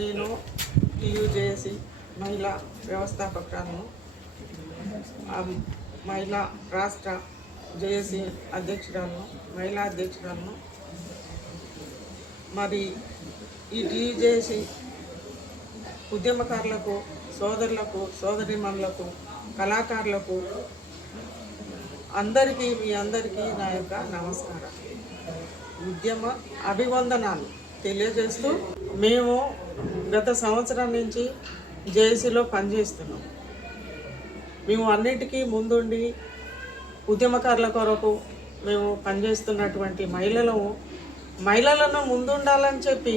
నేను టీయూజేసి మహిళా వ్యవస్థాపకురాలను మహిళా రాష్ట్ర జేఏసీ అధ్యక్షురాలను మహిళా అధ్యక్షురాలను మరి ఈ టీయూజేసి ఉద్యమకారులకు సోదరులకు సోదరిమణులకు కళాకారులకు అందరికీ మీ అందరికీ నా యొక్క నమస్కారం. ఉద్యమ అభివందనాలు తెలియజేస్తూ మేము గత సంవత్సరం నుంచి జేఏసీలో పనిచేస్తున్నాం. మేము అన్నిటికీ ముందుండి ఉద్యమకారుల కొరకు మేము పనిచేస్తున్నటువంటి మహిళలను మహిళలను ముందుండాలని చెప్పి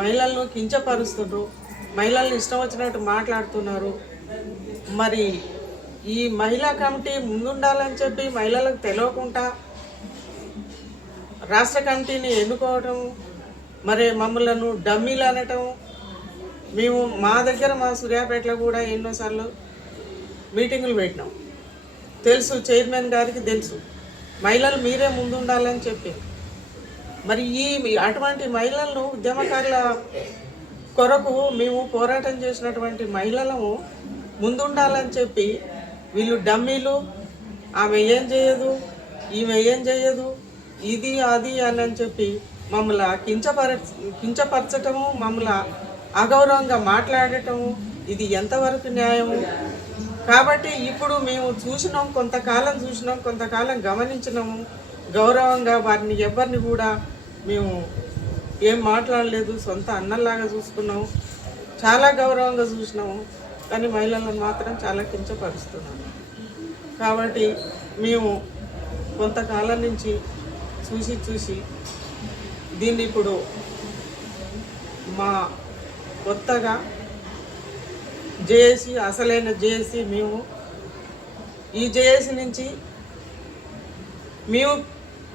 మహిళలను కించపరుస్తున్నారు మహిళలను ఇష్టం వచ్చినట్టు మాట్లాడుతున్నారు. మరి ఈ మహిళా కమిటీ ముందుండాలని చెప్పి మహిళలకు తెలియకుండా రాష్ట్ర కమిటీని ఎన్నుకోవటం మరి మమ్మలను డమ్మీలు అనటం మేము మా దగ్గర మా సూర్యాపేటలో కూడా ఎన్నోసార్లు మీటింగులు పెట్టినాం. తెలుసు చైర్మన్ గారికి తెలుసు. మహిళలు మీరే ముందుండాలని చెప్పి. మరి ఈ అటువంటి మహిళలను ఉద్యమకారుల కొరకు మేము పోరాటం చేసినటువంటి మహిళలము ముందుండాలని చెప్పి వీళ్ళు డమ్మీలు ఆమె ఏం చేయదు ఈమె ఏం చేయదు ఇది అది అని అని చెప్పి మమ్మల్ని కించపర కించపరచటము మమ్మల్ని అగౌరవంగా మాట్లాడటము ఇది ఎంతవరకు న్యాయము? కాబట్టి ఇప్పుడు మేము చూసినాం కొంతకాలం చూసినాం కొంతకాలం గమనించినాము. గౌరవంగా వారిని ఎవరిని కూడా మేము ఏం మాట్లాడలేదు సొంత అన్నంలాగా చూసుకున్నాము. చాలా గౌరవంగా చూసినాము కానీ మహిళలను మాత్రం చాలా కించపరుస్తున్నాము కాబట్టి మేము కొంతకాలం నుంచి చూసి చూసి దీన్ని ఇప్పుడు మా కొత్తగా జేఏసీ అసలైన జేఏసీ మేము. ఈ జేఏసీ నుంచి మేము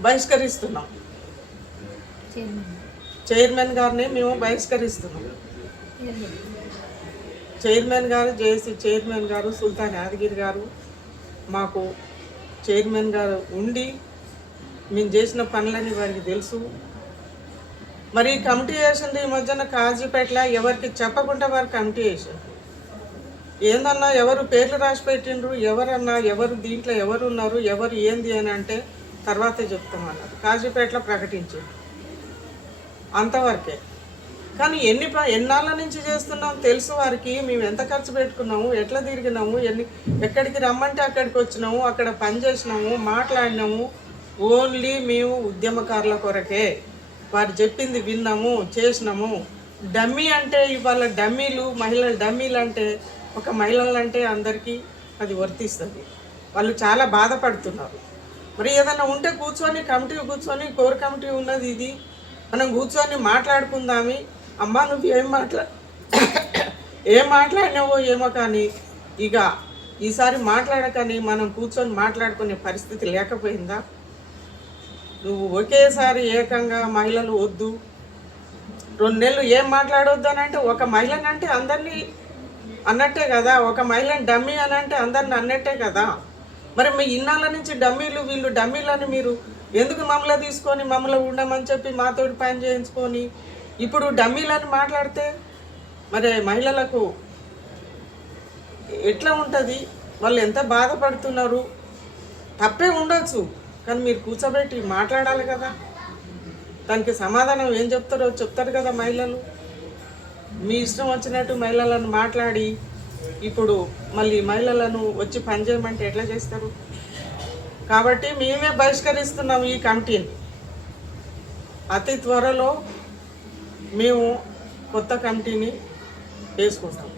బహిష్కరిస్తున్నాం. చైర్మన్ గారిని మేము బహిష్కరిస్తున్నాం. చైర్మన్ గారు జేఏసీ చైర్మన్ గారు సుల్తాన్ యాదగిరి గారు మాకు చైర్మన్ గారు ఉండి మేము చేసిన పనులని వారికి తెలుసు. మరి కమిటీ చేసింది ఈ మధ్యన కాజీపేటలో ఎవరికి చెప్పకుండా వారు కమిటీ వేసారు ఏందన్నా ఎవరు పేర్లు రాసి పెట్టిండ్రు ఎవరన్నా ఎవరు దీంట్లో ఎవరు ఉన్నారు ఎవరు ఏంది అని అంటే తర్వాతే చెప్తామన్నారు. కాజీపేటలో ప్రకటించారు. అంతవరకే. కానీ ఎన్ని ఎన్నాళ్ళ నుంచి చేస్తున్నాం తెలుసు వారికి. మేము ఎంత ఖర్చు పెట్టుకున్నాము ఎట్లా తిరిగినాము ఎన్ని ఎక్కడికి రమ్మంటే అక్కడికి వచ్చినాము అక్కడ పని చేసినాము మాట్లాడినాము. ఓన్లీ మేము ఉద్యమకారుల కొరకే. వారు చెప్పింది విన్నాము చేసినాము. డమ్మీ అంటే ఇవాళ డమ్మీలు మహిళల డమ్మీలు అంటే ఒక మహిళలంటే అందరికీ అది వర్తిస్తుంది. వాళ్ళు చాలా బాధపడుతున్నారు. మరి ఏదైనా ఉంటే కూర్చొని కమిటీ కూర్చొని కోర్ కమిటీ ఉన్నది ఇది. మనం కూర్చొని మాట్లాడుకుందామి. అమ్మా నువ్వు ఏం మాట్లా ఏం మాట్లాడినావో ఏమో కానీ ఇక ఈసారి మాట్లాడకని మనం కూర్చొని మాట్లాడుకునే పరిస్థితి లేకపోయిందా? నువ్వు ఒకేసారి ఏకంగా మహిళలు వద్దు. రెండు నెలలు ఏం మాట్లాడొద్దు అని అంటే ఒక మహిళనంటే అందరినీ అన్నట్టే కదా. ఒక మహిళని డమ్మీ అని అంటే అందరిని అన్నట్టే కదా. మరి మీ ఇన్నాళ్ళ నుంచి డమ్మీలు వీళ్ళు డమ్మీలని మీరు ఎందుకు మమ్మల్ని తీసుకొని మమ్మల్ని ఉండమని చెప్పి మాతోటి పని చేయించుకొని ఇప్పుడు డమ్మీలని మాట్లాడితే మరి మహిళలకు ఎట్లా ఉంటుంది? వాళ్ళు ఎంత బాధపడుతున్నారు? తప్పే ఉండొచ్చు. కానీ మీరు కూర్చోబెట్టి మాట్లాడాలి కదా. దానికి సమాధానం ఏం చెప్తారో చెప్తారు కదా మహిళలు. మీ ఇష్టం వచ్చినట్టు మహిళలను మాట్లాడి ఇప్పుడు మళ్ళీ మహిళలను వచ్చి పనిచేయమంటే ఎట్లా చేస్తారు? కాబట్టి మేమే బహిష్కరిస్తున్నాం ఈ కమిటీని. అతి త్వరలో మేము కొత్త కమిటీని వేసుకుంటాం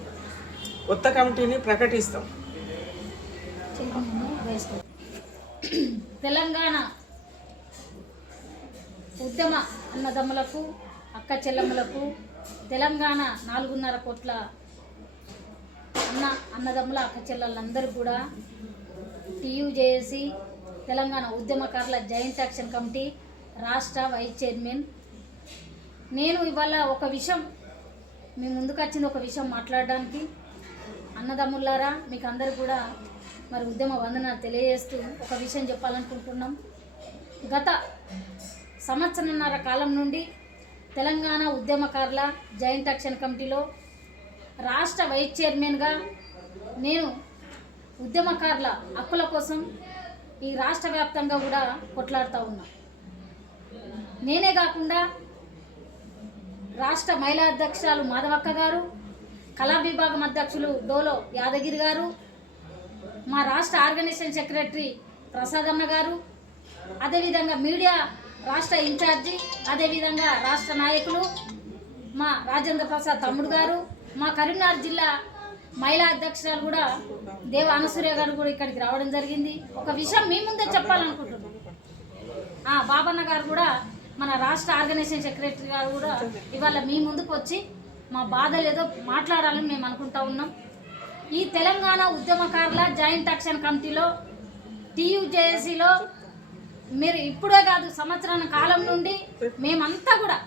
కొత్త కమిటీని ప్రకటిస్తాం. తెలంగాణ ఉద్యమ అన్నదమ్ములకు అక్క చెల్లెమ్మలకు తెలంగాణ నాలుగున్నర కోట్ల అన్న అన్నదమ్ముల అక్క చెల్లెళ్ళందరూ కూడా టీయూజేఏసి తెలంగాణ ఉద్యమకారుల జాయింట్ యాక్షన్ కమిటీ రాష్ట్ర వైస్ చైర్మన్. నేను ఇవాళ ఒక విషయం మీ ముందుకు వచ్చింది ఒక విషయం మాట్లాడడానికి. అన్నదమ్ములారా మీకు అందరు కూడా మరి ఉద్యమ వందన తెలియజేస్తూ ఒక విషయం చెప్పాలనుకుంటున్నాం. గత సంవత్సరంన్నర కాలం నుండి తెలంగాణ ఉద్యమకారుల జాయింట్ యాక్షన్ కమిటీలో రాష్ట్ర వైస్ చైర్మన్గా నేను ఉద్యమకారుల హక్కుల కోసం ఈ రాష్ట్ర వ్యాప్తంగా కూడా కొట్లాడుతూ ఉన్నా. నేనే కాకుండా రాష్ట్ర మహిళా అధ్యక్షురాలు మాధవక్క గారు కళా విభాగం అధ్యక్షులు డోలో యాదగిరి గారు మా రాష్ట్ర ఆర్గనైజేషన్ సెక్రటరీ ప్రసాదన్న గారు అదేవిధంగా మీడియా రాష్ట్ర ఇన్ఛార్జి అదేవిధంగా రాష్ట్ర నాయకులు మా రాజేంద్ర ప్రసాద్ తమ్ముడు గారు మా కరీంనగర్ జిల్లా మహిళా అధ్యక్షురాలు కూడా దేవ అనసూర్య గారు కూడా ఇక్కడికి రావడం జరిగింది. ఒక విషయం మీ ముందే చెప్పాలనుకుంటున్నాం. బాబన్న గారు కూడా మన రాష్ట్ర ఆర్గనైజేషన్ సెక్రటరీ గారు కూడా ఇవాళ మీ ముందుకు వచ్చి మా బాధలు ఏదో మాట్లాడాలని మేము అనుకుంటా ఉన్నాం. ఈ తెలంగాణ ఉద్యమకారుల జాయింట్ యాక్షన్ కమిటీలో టీయూజేఏసీలో మీరు ఇప్పుడే కాదు సంవత్సరాల కాలం నుండి మేమంతా కూడా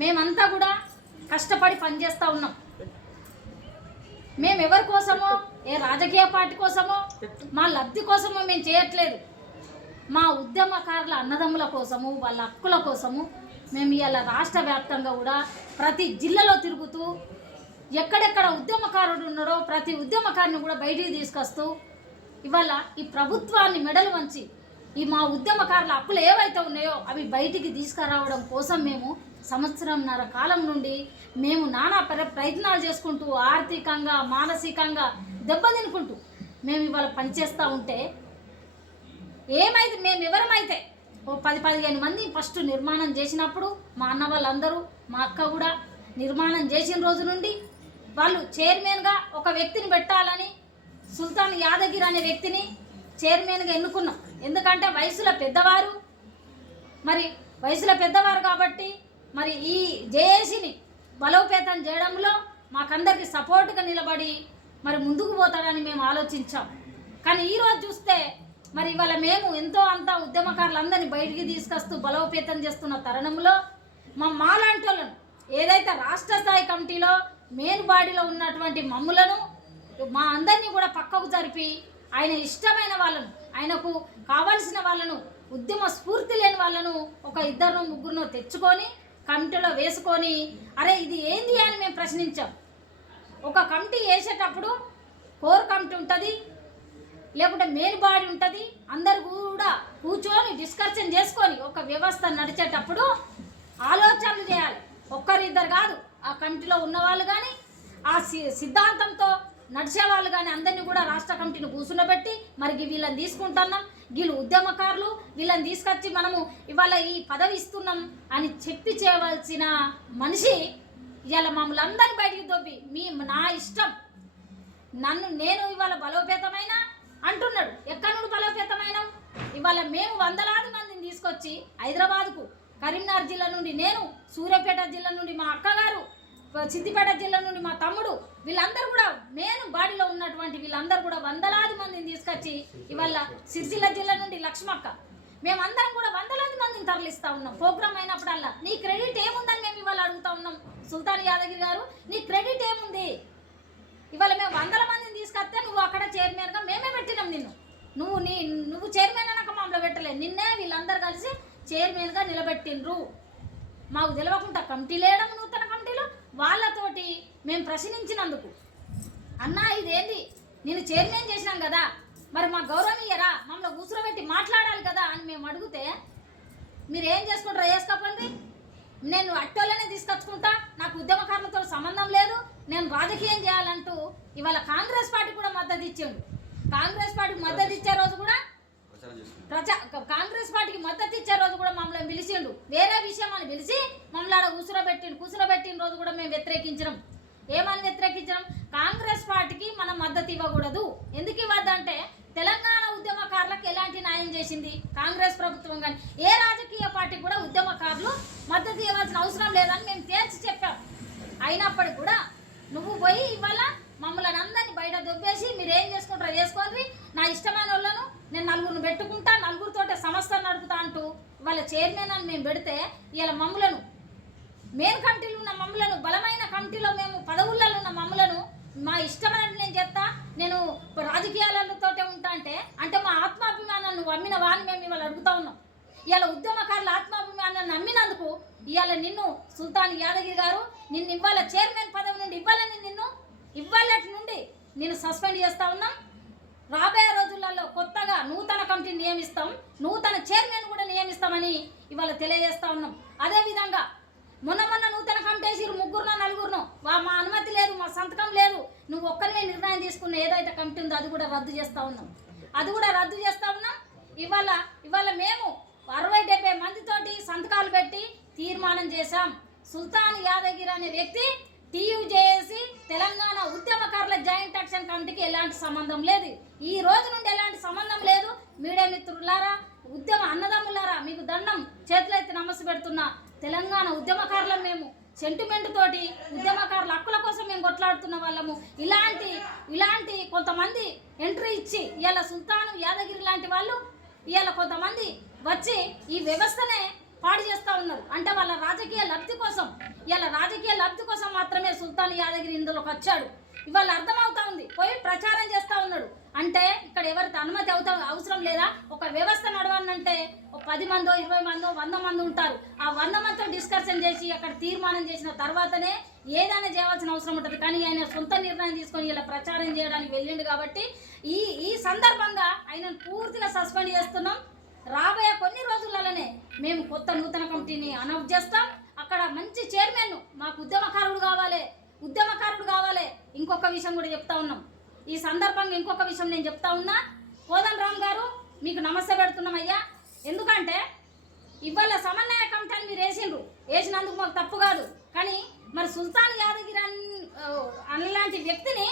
మేమంతా కూడా కష్టపడి పనిచేస్తూ ఉన్నాం. మేము ఎవరి కోసమో ఏ రాజకీయ పార్టీ కోసమో మా లబ్ధి కోసమో మేము చేయట్లేదు. మా ఉద్యమకారుల అన్నదమ్ముల కోసము వాళ్ళ హక్కుల కోసము మేము ఇవాళ రాష్ట్ర వ్యాప్తంగా కూడా ప్రతి జిల్లాలో తిరుగుతూ ఎక్కడెక్కడ ఉద్యమకారుడు ఉన్నారో ప్రతి ఉద్యమకారిని కూడా బయటికి తీసుకొస్తూ ఇవాళ ఈ ప్రభుత్వాన్ని మెడలు వంచి ఈ మా ఉద్యమకారుల అప్పులు ఏవైతే ఉన్నాయో అవి బయటికి తీసుకురావడం కోసం మేము సంవత్సరంన్నర కాలం నుండి మేము నానా ప్ర- ప్రయత్నాలు చేసుకుంటూ ఆర్థికంగా మానసికంగా దెబ్బతినుకుంటూ మేము ఇవాళ పనిచేస్తూ ఉంటే ఏమైతే మేము ఎవరమైతే ఓ పది పదిహేను మంది ఫస్ట్ నిర్మాణం చేసినప్పుడు మా అన్న వాళ్ళందరూ మా అక్క కూడా నిర్మాణం చేసిన రోజు నుండి వాళ్ళు చైర్మన్గా ఒక వ్యక్తిని పెట్టాలని సుల్తాన్ యాదగిరి అనే వ్యక్తిని చైర్మన్గా ఎన్నుకున్నాం. ఎందుకంటే వయసులో పెద్దవారు. మరి వయసులో పెద్దవారు కాబట్టి మరి ఈ జేఏసీని బలోపేతం చేయడంలో మాకందరికి సపోర్ట్గా నిలబడి మరి ముందుకు పోతాడని మేము ఆలోచించాం. కానీ ఈరోజు చూస్తే మరి ఇవాళ మేము ఎంతో అంత ఉద్యమకారులందరినీ బయటికి తీసుకొస్తూ బలోపేతం చేస్తున్న తరుణంలో మా మాలాంటి వాళ్ళను ఏదైతే రాష్ట్ర స్థాయి కమిటీలో మెయిన్ బాడీలో ఉన్నటువంటి మమ్ములను మా అందరినీ కూడా పక్కకు జరిపి ఆయన ఇష్టమైన వాళ్ళను ఆయనకు కావాల్సిన వాళ్ళను ఉద్యమ స్ఫూర్తి లేని వాళ్ళను ఒక ఇద్దరు ముగ్గురును తెచ్చుకొని కమిటీలో వేసుకొని అరే ఇది ఏంది అని మేము ప్రశ్నించాం. ఒక కమిటీ వేసేటప్పుడు కోర్ కమిటీ ఉంటుంది లేకుంటే మెయిన్ బాడీ ఉంటుంది అందరు కూడా కూర్చొని డిస్కషన్ చేసుకొని ఒక వ్యవస్థ నడిచేటప్పుడు ఆలోచనలు చేయాలి. ఇద్దరు కాదు ఆ కమిటీలో ఉన్నవాళ్ళు కానీ ఆ సి- సిద్ధాంతంతో నడిచే వాళ్ళు కానీ అందరినీ కూడా రాష్ట్ర కమిటీని కూర్చుండబెట్టి మరి వీళ్ళని తీసుకుంటున్నాం. వీళ్ళు ఉద్యమకారులు వీళ్ళని తీసుకొచ్చి మనము ఇవాళ ఈ పదవి ఇస్తున్నాం అని చెప్పి చేయవలసిన మనిషి ఇవాళ మమ్మల్ని అందరినీ బయటికి దొబ్బి మీ నా ఇష్టం. నన్ను నేను ఇవాళ బలోపేతమైన అంటున్నాడు. ఎక్కడ నుండి బలోపేతమైన? ఇవాళ మేము వందలాది మందిని తీసుకొచ్చి హైదరాబాద్కు కరీంనగర్ జిల్లా నుండి నేను సూర్యాపేట జిల్లా నుండి మా అక్కగారు సిద్దిపేట జిల్లా నుండి మా తమ్ముడు వీళ్ళందరూ కూడా మెయిన్ బాడీలో ఉన్నటువంటి వీళ్ళందరూ కూడా వందలాది మందిని తీసుకొచ్చి ఇవాళ సిరిసిల్ల జిల్లా నుండి లక్ష్మక్క. మేమందరం కూడా వందలాది మందిని తరలిస్తా ఉన్నాం. ప్రోగ్రామ్ అయినప్పుడల్లా నీ క్రెడిట్ ఏముందని మేము ఇవాళ అడుగుతా ఉన్నాం. సుల్తాన్ యాదగిరి గారు నీ క్రెడిట్ ఏముంది? ఇవాళ మేము వందల మందిని తీసుకొస్తే నువ్వు అక్కడ చైర్మన్గా మేమే పెట్టినాం నిన్ను. నువ్వు నీ నువ్వు చైర్మన్ అనక మమ్మల్ని పెట్టలేదు నిన్నే వీళ్ళందరూ కలిసి చైర్మన్గా నిలబెట్టిండ్రు. మాకు తెలియకుండా కమిటీ లేయడం నూతన కమిటీలో వాళ్ళతోటి మేము ప్రశ్నించినందుకు. అన్నా ఇదేంది? నేను చైర్మన్ చేసినాం కదా. మరి మా గౌరవం ఇయ్యరా మమ్మల్ని కూర్చోబెట్టి మాట్లాడాలి కదా అని మేము అడిగితే మీరు ఏం చేసుకుంటారో చేసుకోకండి నేను అట్టోళ్ళనే తీసుకొచ్చుకుంటా నాకు ఉద్యమకారులతో సంబంధం లేదు నేను రాజకీయం చేయాలంటూ ఇవాళ కాంగ్రెస్ పార్టీ కూడా మద్దతు ఇచ్చిండు. కాంగ్రెస్ పార్టీకి మద్దతు ఇచ్చే రోజు కూడా ప్రజా కాంగ్రెస్ పార్టీకి మద్దతు ఇచ్చే రోజు కూడా మమ్మల్ని పిలిచిండు. వేరే అని పిలిచి మమ్మల్ని ఆడ కూసురబెట్టి కూసురబెట్టిన రోజు కూడా మేము వ్యతిరేకించడం. ఏమని వ్యతిరేకించడం? కాంగ్రెస్ పార్టీకి మనం మద్దతు ఇవ్వకూడదు. ఎందుకు ఇవ్వద్దంటే తెలంగాణ ఉద్యమకారులకు ఎలాంటి న్యాయం చేసింది? కాంగ్రెస్ ప్రభుత్వం కానీ ఏ రాజకీయ పార్టీ కూడా ఉద్యమకారులు మద్దతు ఇవ్వాల్సిన అవసరం లేదని మేము తేల్చి చెప్పాం. అయినప్పటికీ కూడా నువ్వు పోయి ఇవాళ మమ్మల్ని అందరినీ బయట దొబ్బేసి మీరు ఏం చేసుకుంటారో చేసుకోండి. నా ఇష్టమైన వాళ్ళను నేను నలుగురిని పెట్టుకుంటా నలుగురితోటే సంస్థ నడుపుతా అంటూ వాళ్ళ చైర్మన్ అని మేము పెడితే ఇలా మమ్ములను మెయిన్ కమిటీలో ఉన్న మమ్ములను బలమైన కమిటీలో మేము పదవులలో ఉన్న మమ్ములను మా ఇష్టమైనట్టు నేను చెప్తా నేను రాజకీయాలతోటే ఉంటా అంటే అంటే మా ఆత్మాభిమానాన్ని అమ్మిన వాని మేము ఇవాళ అడుగుతా ఉన్నాం. ఇవాళ ఉద్యమకారుల ఆత్మాభిమానాన్ని నమ్మినందుకు ఇవాళ నిన్ను సుల్తాన్ యాదగిరి గారు నిన్ను ఇవాళ చైర్మన్ పదవి నుండి ఇవ్వాలని నిన్ను ఇవ్వాలటి నుండి నేను సస్పెండ్ చేస్తా ఉన్నాం. రాబోయే రోజులలో కొత్తగా నూతన కమిటీని నియమిస్తాం. నూతన చైర్మన్ కూడా నియమిస్తామని ఇవాళ తెలియజేస్తా ఉన్నాం. అదేవిధంగా మొన్న మొన్న నూతన కమిటీ వేసిరు ముగ్గురునో నలుగురునో. వా- మా అనుమతి లేదు మా సంతకం లేదు. నువ్వు ఒక్కరివే నిర్ణయం తీసుకున్న ఏదైతే కమిటీ ఉందో అది కూడా రద్దు చేస్తా ఉన్నాం. అది కూడా రద్దు చేస్తా ఉన్నాం. ఇవాళ ఇవాళ మేము అరవై డెబ్బై మందితోటి సంతకాలు పెట్టి తీర్మానం చేశాం. సుల్తాన్ యాదగిరి అనే వ్యక్తి టీయూజేఏసి తెలంగాణ ఉద్యమకారుల జాయింట్ యాక్షన్ కమిటీకి ఎలాంటి సంబంధం లేదు. ఈ రోజు నుండి ఎలాంటి సంబంధం లేదు. మీడియా మిత్రులారా ఉద్యమ అన్నదమ్ములారా మీకు దండం చేతులెత్తి నమస్సు పెడుతున్నా తెలంగాణ ఉద్యమకారులం మేము. సెంటిమెంట్ తోటి ఉద్యమకారుల హక్కుల కోసం మేము కొట్లాడుతున్న వాళ్ళము. ఇలాంటి ఇలాంటి కొంతమంది ఎంట్రీ ఇచ్చి ఇవాళ సుల్తాను యాదగిరి లాంటి వాళ్ళు ఇవాళ కొంతమంది వచ్చి ఈ వ్యవస్థనే పాడు చేస్తూ ఉన్నారు. అంటే వాళ్ళ రాజకీయ లబ్ధి కోసం ఇలా రాజకీయ లబ్ధి కోసం మాత్రమే సుల్తాన్ యాదగిరి ఇందులోకి వచ్చాడు. ఇవాళ అర్థమవుతా ఉంది. పోయి ప్రచారం చేస్తూ ఉన్నాడు. అంటే ఇక్కడ ఎవరికి అనుమతి అవుతా అవసరం లేదా? ఒక వ్యవస్థ నడవాలంటే ఒక పది మందో ఇరవై మందో వంద మంది ఉంటారు. ఆ వంద మందితో డిస్కషన్ చేసి అక్కడ తీర్మానం చేసిన తర్వాతనే ఏదైనా చేయవలసిన అవసరం ఉంటుంది. కానీ ఆయన సొంత నిర్ణయం తీసుకొని ఇలా ప్రచారం చేయడానికి వెళ్ళిండు కాబట్టి ఈ ఈ సందర్భంగా ఆయనను పూర్తిగా సస్పెండ్ చేస్తున్నాం. రాబోయే కొన్ని రోజులలోనే మేము కొత్త నూతన కమిటీని అనౌన్స్ చేస్తాం. అక్కడ మంచి చైర్మన్ మాకు ఉద్యమకారుడు కావాలి. ఉద్యమకారుడు కావాలి. ఇంకొక విషయం కూడా చెప్తా ఉన్నాం. ఈ సందర్భంగా ఇంకొక విషయం నేను చెప్తా ఉన్నా. కోదం రామ్ గారు మీకు నమస్తే పెడుతున్నాం అయ్యా. ఎందుకంటే ఇవాళ సమన్వయ కమిటీ అని మీరు వేసిండ్రు. వేసినందుకు మాకు తప్పు కాదు. కానీ మరి సుల్తాన్ యాదగిరి అన్ అలాంటి వ్యక్తిని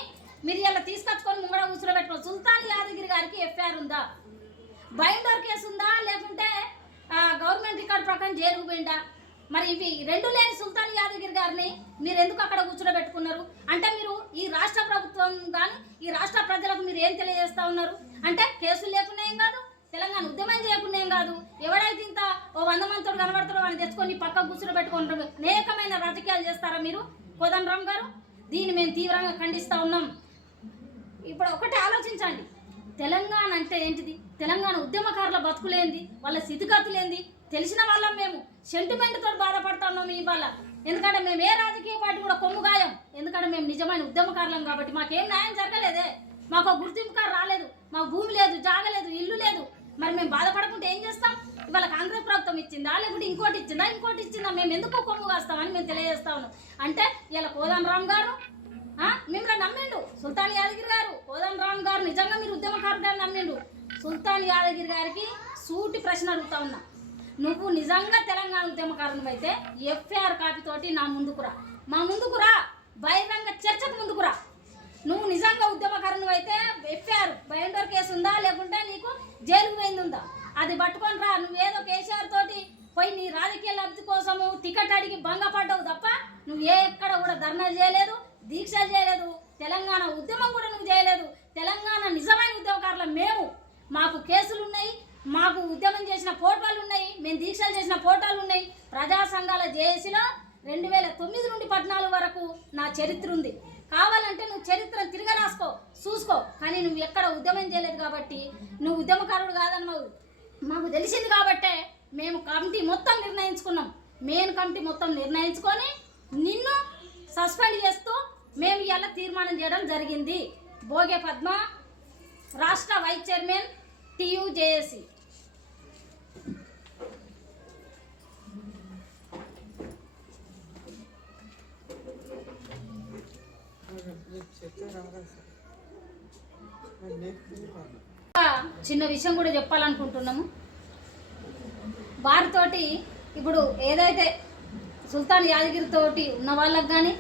మీరు ఇలా తీసుకొచ్చుకొని ముంగడ కూర్చోబెట్టుకో సుల్తాన్ యాదగిరి గారికి ఎఫ్ఐఆర్ ఉందా? బైండర్ కేసు ఉందా లేకుంటే గవర్నమెంట్ రికార్డ్ ప్రకారం జైలుకు పోయిందా? మరి ఇవి రెండు లేని సుల్తాన్ యాదగిరి గారిని మీరు ఎందుకు అక్కడ కూర్చోబెట్టుకున్నారు? అంటే మీరు ఈ రాష్ట్ర ప్రభుత్వం కానీ ఈ రాష్ట్ర ప్రజలకు మీరు ఏం తెలియజేస్తా ఉన్నారు? అంటే కేసులు లేకుండా ఏం కాదు తెలంగాణ ఉద్యమం చేయకుండా ఏం కాదు. ఎవడైతే ఇంత ఓ వంద మందితో కనబడతారో అని తెచ్చుకొని పక్క కూర్చోబెట్టుకుంటారు అనేకమైన రాజకీయాలు చేస్తారా మీరు కోదండరామ్ గారు? దీన్ని మేము తీవ్రంగా ఖండిస్తూ ఉన్నాం. ఇప్పుడు ఒకటి ఆలోచించండి. తెలంగాణ అంటే ఏంటిది? తెలంగాణ ఉద్యమకారుల బతుకులేంది వాళ్ళ స్థితిగతులేంది తెలిసిన వాళ్ళం మేము. సెంటిమెంట్తో తోటి బాధపడుతున్నాం ఇవాళ. ఎందుకంటే మేము ఏ రాజకీయ పార్టీ కూడా కొమ్ము గాయం. ఎందుకంటే మేము నిజమైన ఉద్యమకారులం కాబట్టి మాకేం న్యాయం జరగలేదే. మాకు గుర్తింపు కార్డు రాలేదు. మాకు భూమి లేదు జాగలేదు ఇల్లు లేదు. మరి మేము బాధపడకుంటే ఏం చేస్తాం? ఇవాళ కాంగ్రెస్ ప్రభుత్వం ఇచ్చిందా? లేకుంటే ఇంకోటి ఇచ్చిందా? ఇంకోటి ఇచ్చిందా? మేము ఎందుకు కొమ్ము కాస్తామని మేము తెలియజేస్తా ఉన్నాం. అంటే ఇలా కోదాం రామ్ గారు మిమ్మల్ని నమ్మిండు. సుల్తాన్ యాదగిరి గారు కోదం రామ్ గారు నిజంగా మీరు ఉద్యమకారుడు నమ్మిండు. సుల్తాన్ యాదగిరి గారికి సూటి ప్రశ్న అడుగుతా ఉన్నా. నువ్వు నిజంగా తెలంగాణ ఉద్యమకారుని అయితే ఎఫ్ఐఆర్ కాపీతోటి నా ముందుకురా మా ముందుకురా బహిరంగ చర్చకు ముందుకురా నువ్వు నిజంగా ఉద్యమకారుడు అయితే ఎఫ్ఐఆర్ బయండర్ కేసు ఉందా? లేకుంటే నీకు జైలుకు పోయింది ఉందా అది పట్టుకొని రా. నువ్వేదో కేసీఆర్ తోటి పోయి నీ రాజకీయ లబ్ధి కోసము టికెట్ అడిగి భంగపడ్డావు తప్ప నువ్వు ఏ ఎక్కడ కూడా ధర్నా చేయలేదు దీక్ష చేయలేదు. తెలంగాణ ఉద్యమం కూడా నువ్వు చేయలేదు. తెలంగాణ నిజమైన ఉద్యమకారుల మేము. మాకు కేసులు ఉన్నాయి మాకు ఉద్యమం చేసిన ఫోటోలు ఉన్నాయి మేము దీక్షలు చేసిన ఫోటోలు ఉన్నాయి ప్రజా సంఘాల జేఏసీలో రెండు వేల తొమ్మిది నుండి పద్నాలుగు వరకు నా చరిత్ర ఉంది. కావాలంటే నువ్వు చరిత్రను తిరగ రాసుకో చూసుకో. కానీ నువ్వు ఎక్కడ ఉద్యమం చేయలేదు కాబట్టి నువ్వు ఉద్యమకారుడు కాదన్నావు మాకు మాకు తెలిసింది కాబట్టే మేము కమిటీ మొత్తం నిర్ణయించుకున్నాం. మెయిన్ కమిటీ మొత్తం నిర్ణయించుకొని నిన్ను సస్పెండ్ చేస్తూ మేము ఇలా తీర్మానం చేయడం జరిగింది. భోగే పద్మ రాష్ట్ర వైస్ చైర్మన్ టీయూజేఏసీ చెప్తే చిన్న విషయం కూడా చెప్పాలనుకుంటున్నాము. వారితోటి ఇప్పుడు ఏదైతే సుల్తాన్ యాదగిరితోటి ఉన్న వాళ్ళకి కానీ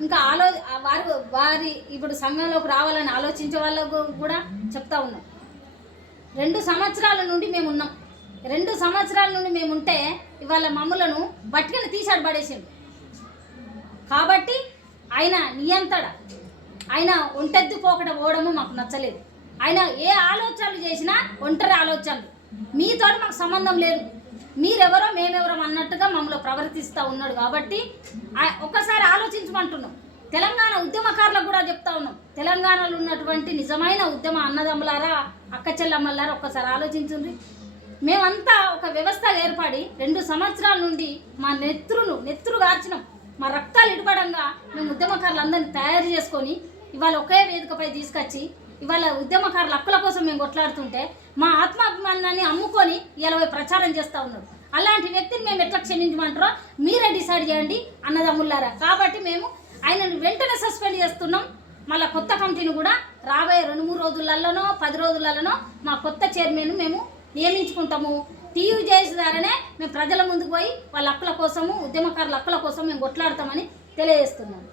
ఇంకా ఆలో వారు వారి ఇప్పుడు సంఘంలోకి రావాలని ఆలోచించే వాళ్ళకు కూడా చెప్తా ఉన్నాం. రెండు సంవత్సరాల నుండి మేము ఉన్నాం. రెండు సంవత్సరాల నుండి మేము ఉంటే ఇవాళ మమ్మలను బట్టికని తీసాడు పడేసిండు. కాబట్టి ఆయన నియంతడ ఆయన ఒంటెద్దు పోకట పోవడము మాకు నచ్చలేదు. ఆయన ఏ ఆలోచనలు చేసినా ఒంటరి ఆలోచనలు. మీతో మాకు సంబంధం లేదు. మీరెవరో మేమెవరో అన్నట్టుగా మమ్మల్ని ప్రవర్తిస్తూ ఉన్నాడు కాబట్టి ఆ- ఒక్కసారి ఆలోచించమంటున్నాం. తెలంగాణ ఉద్యమకారులకు కూడా చెప్తా ఉన్నాం. తెలంగాణలో ఉన్నటువంటి నిజమైన ఉద్యమ అన్నదమ్ములారా అక్క చెల్లమ్మలారా ఒక్కసారి ఆలోచించండి. మేమంతా ఒక వ్యవస్థ ఏర్పడి రెండు సంవత్సరాల నుండి మా నెత్రును నెత్తురు గార్చినాం మా రక్తాలు ఇడపడంగా మేము ఉద్యమకారులందరినీ తయారు చేసుకొని ఇవాళ ఒకే వేదికపై తీసుకొచ్చి ఇవాళ ఉద్యమకారుల హక్కుల కోసం మేము కొట్లాడుతుంటే మా ఆత్మాభిమానాన్ని అమ్ముకొని ఇలా ప్రచారం చేస్తూ ఉన్నారు. అలాంటి వ్యక్తిని మేము ఎట్లా క్షమించమంటారో మీరే డిసైడ్ చేయండి అన్నదమ్ములారా కాబట్టి మేము ఆయనను వెంటనే సస్పెండ్ చేస్తున్నాం. మళ్ళీ కొత్త కమిటీని కూడా రాబోయే రెండు మూడు రోజులలోనో పది రోజులలోనో మా కొత్త చైర్మన్ మేము నియమించుకుంటాము. టీవీ చేసి ద్వారానే మేము ప్రజల ముందుకు పోయి వాళ్ళ హక్కుల కోసము ఉద్యమకారుల హక్కుల కోసం మేము కొట్లాడతామని తెలియజేస్తున్నాము